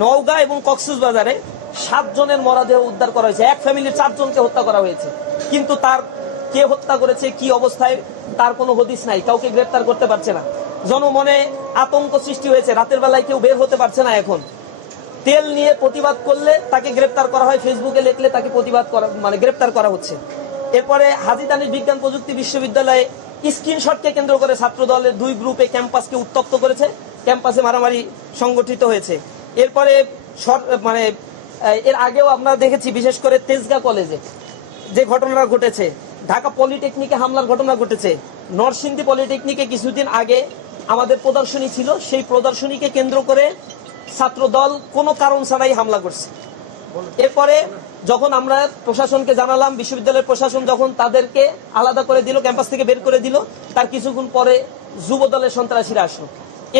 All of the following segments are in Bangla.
নওগাঁ এবং কক্সবাজারে 7 জনের মরদেহ উদ্ধার করা হয়েছে। এক ফ্যামিলির 4 জনকে হত্যা করা হয়েছে, কিন্তু তার কে হত্যা করেছে, কি অবস্থায়, তার কোনো হদিস নাই, কাউকে গ্রেফতার করতে পারছে না। জনমনে আতঙ্ক সৃষ্টি হয়েছে, রাতের বেলায় কেউ বের হতে পারছে না। এখন তেল নিয়ে প্রতিবাদ করলে তাকে গ্রেফতার করা হয়, ফেসবুকে লিখলে তাকে প্রতিবাদ করা গ্রেফতার করা হচ্ছে। এরপরে হাজী তানির বিজ্ঞান প্রযুক্তি বিশ্ববিদ্যালয়ে স্ক্রিনশটকে কেন্দ্র করে ছাত্র দলের 2 গ্রুপে ক্যাম্পাসকে উত্তপ্ত করেছে, ক্যাম্পাসে মারামারি সংগঠিত হয়েছে। এরপরে এর আগেও আমরা দেখেছি, বিশেষ করে তেজগাঁ কলেজে যে ঘটনা ঘটেছে, ঢাকা পলিটেকনিকে হামলার ঘটনা ঘটেছে, নরসিংদী পলিটেকনিকে কিছুদিন আগে আমাদের প্রদর্শনী ছিল, সেই প্রদর্শনীকে কেন্দ্র করে ছাত্র দল কোনো কারণ ছাড়াই হামলা করছে। এরপরে যখন আমরা প্রশাসনকে জানালাম, বিশ্ববিদ্যালয়ের প্রশাসন যখন তাদেরকে আলাদা করে দিল, ক্যাম্পাস থেকে বের করে দিল, তার কিছুক্ষণ পরে যুব দলের সন্ত্রাসীরা আসলো,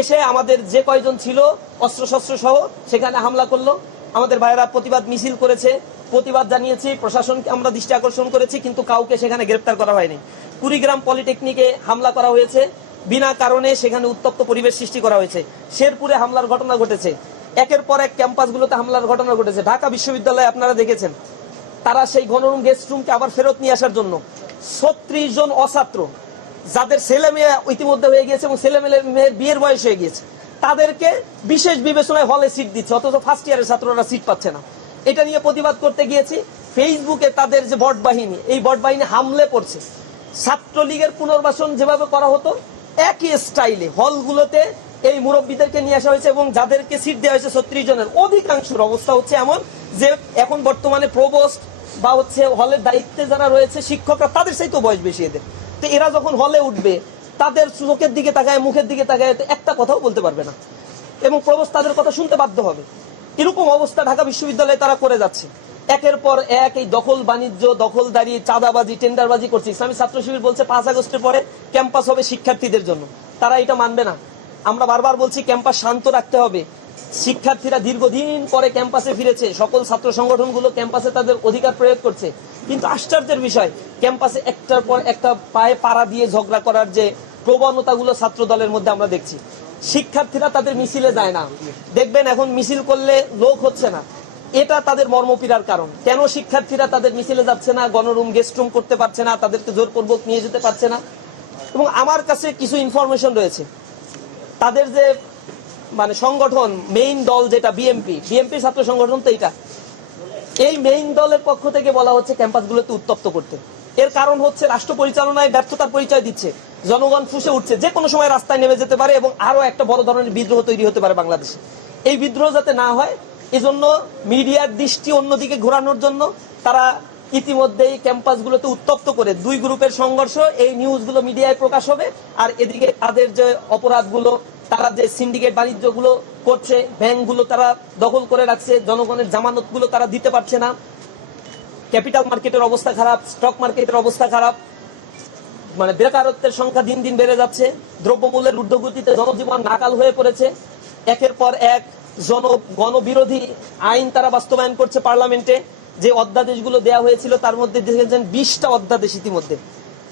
এসে আমাদের যে কয়জন ছিল অস্ত্রশস্ত্র সহ সেখানে হামলা করলো। আমাদের ভাইয়েরা প্রতিবাদ মিছিল করেছে, প্রতিবাদ জানিয়েছি, প্রশাসনকে আমরা দৃষ্টি আকর্ষণ করেছি, কিন্তু কাউকে সেখানে গ্রেফতার করা হয়নি। কুড়িগ্রাম পলিটেকনিকে হামলা করা হয়েছে, বিনা কারণে সেখানে উত্তপ্ত পরিবেশ সৃষ্টি করা হয়েছে। শেরপুরে হামলার ঘটনা ঘটেছে, একের পর এক ক্যাম্পাসগুলোতে হামলার ঘটনা ঘটেছে। ঢাকা বিশ্ববিদ্যালয়ে আপনারা দেখেছেন, তারা সেই গণরুম গেস্ট রুমকে আবার ফেরত নিয়ে আসার জন্য 36 জন অছাত্র, যাদের ছেলে মেয়ে ইতিমধ্যে হয়ে গিয়েছে এবং ছেলে মেয়ের বিয়ের বয়স হয়ে গিয়েছে, তাদেরকে বিশেষ বিবেচনায় হলে সিট দিচ্ছে, অথচ ফার্স্ট ইয়ারের ছাত্ররা সিট পাচ্ছে না। এটা নিয়ে প্রতিবাদ করতে গিয়েছি, ফেসবুকে তাদের যে বট বাহিনী, এই বট বাহিনী হামলে পড়ছে। ছাত্রলীগের পুনর্বাসন যেভাবে করা হতো একই স্টাইলে হলগুলোতে এই মুরব্বীদেরকে নিয়ে আসা হয়েছে, এবং যাদেরকে সিট দেওয়া হয়েছে 36 জনের অধিকাংশের অবস্থা হচ্ছে এমন যে এখন বর্তমানে প্রভোস্ট বা হলের দায়িত্বে যারা রয়েছে শিক্ষকরা, তাদের সাথে বয়স বেশি এদের। তো এরা যখন হলে উঠবে, তাদের চোখের দিকে তাকায়, মুখের দিকে তাকায়, তো একটা কথাও বলতে পারবে না, এবং প্রভোস্ট তাদের কথা শুনতে বাধ্য হবে। এরকম অবস্থা ঢাকা বিশ্ববিদ্যালয়ে তারা করে যাচ্ছে। একের পর এক এই দখল বাণিজ্য, দখলদারি, চাঁদাবাজি, টেন্ডারবাজি করছে। ইসলামী ছাত্র শিবির বলছে 5 আগস্টের পরে ক্যাম্পাস হবে শিক্ষার্থীদের জন্য, তারা এটা মানবে না। আমরা বারবার বলছি ক্যাম্পাস শান্ত রাখতে হবে। শিক্ষার্থীরা দীর্ঘদিন পরে ক্যাম্পাসে ফিরেছে, সকল ছাত্র সংগঠনগুলো ক্যাম্পাসে তাদের অধিকার প্রয়োগ করছে, কিন্তু আশ্চর্যের বিষয় ক্যাম্পাসে একটার পর একটা পায়ে পাড়া দিয়ে ঝগড়া করার যে প্রবণতাগুলো ছাত্র দলের মধ্যে আমরা দেখছি। শিক্ষার্থীরা তাদের মিছিলে যায় না, দেখবেন এখন মিছিল করলে লোক হচ্ছে না, এটা তাদের মর্মপীড়ার কারণ। কেন শিক্ষার্থীরা তাদের মিছিলে যাচ্ছে না, গণরুম গেস্ট রুম করতে পারছে না, তাদেরকে জোরপূর্বক নিয়ে যেতে পারছে না? এবং আমার কাছে কিছু ইনফরমেশন রয়েছে, তাদের যে সংগঠন মেইন দল যেটা বিএমপি ছাত্র সংগঠন, তো এই মেইন দলের পক্ষ থেকে বলা হচ্ছে ক্যাম্পাসগুলোতে উত্তপ্ত করতে। এর কারণ হচ্ছে রাষ্ট্র পরিচালনায় ব্যর্থতার পরিচয় দিচ্ছে, জনগণ ফুঁসে উঠছে, যে কোনো সময় রাস্তায় নেমে যেতে পারে এবং আরো একটা বড় ধরনের বিদ্রোহ তৈরি হতে পারে বাংলাদেশে। এই বিদ্রোহ যাতে না হয়, এজন্য মিডিয়ার দৃষ্টি অন্যদিকে ঘোরানোর জন্য তারা ইতিমধ্যেই ক্যাম্পাসগুলোতে উত্তপ্ত করে 2 গ্রুপের সংঘর্ষ, এই নিউজগুলো মিডিয়ায় প্রকাশ হবে, আর এদিকে তাদের যে অপরাধগুলো, তারা যে সিন্ডিকেট বাণিজ্যগুলো করছে, ব্যাংকগুলো তারা দখল করে রাখছে, জনগণের জামানতগুলো তারা দিতে পারছে না, ক্যাপিটাল মার্কেটের অবস্থা খারাপ, স্টক মার্কেটের অবস্থা খারাপ, বেকারত্বের সংখ্যা দিন দিন বেড়ে যাচ্ছে, দ্রব্যমূল্যের ঊর্ধ্বগতিতে জনজীবন নাকাল হয়ে পড়েছে। একের পর এক গণবিরোধী আইন তারা বাস্তবায়ন করছে পার্লামেন্টে। যে অধ্যাদেশগুলো দেওয়া হয়েছিল তার মধ্যে দেখেছেন 20টা অধ্যাদেশ ইতিমধ্যে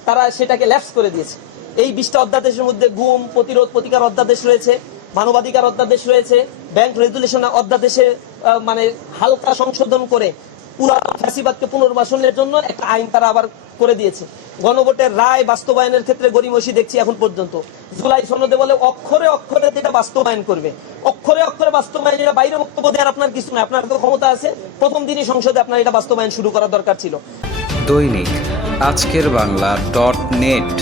তারা সেটাকে ল্যাপস করে দিয়েছে। এই 20টা অধ্যাদেশের মধ্যে গুম প্রতিরোধ প্রতিকার অধ্যাদেশ রয়েছে, মানবাধিকার অধ্যাদেশ রয়েছে, ব্যাংক রেগুলেশন অধ্যাদেশে হালকা সংশোধন করে পুরো ফ্যাসিবাদকে পুনর্বাসনের জন্য একটা আইন তারা আবার করে দিয়েছে। গণভোটের রায় বাস্তবায়নের ক্ষেত্রে গড়িমসি দেখছি এখন পর্যন্ত। জুলাই সনদে বলে অক্ষরে অক্ষরে যেটা বাস্তবায়ন করবে, অক্ষরে অক্ষরে বাস্তবায়ন, এটা বাইরে বক্তব্য দেওয়ার আপনার কিছু না, আপনার তো ক্ষমতা আছে, প্রথম দিনই সংসদে আপনার এটা বাস্তবায়ন শুরু করার দরকার ছিল। দৈনিক আজকের বাংলা .net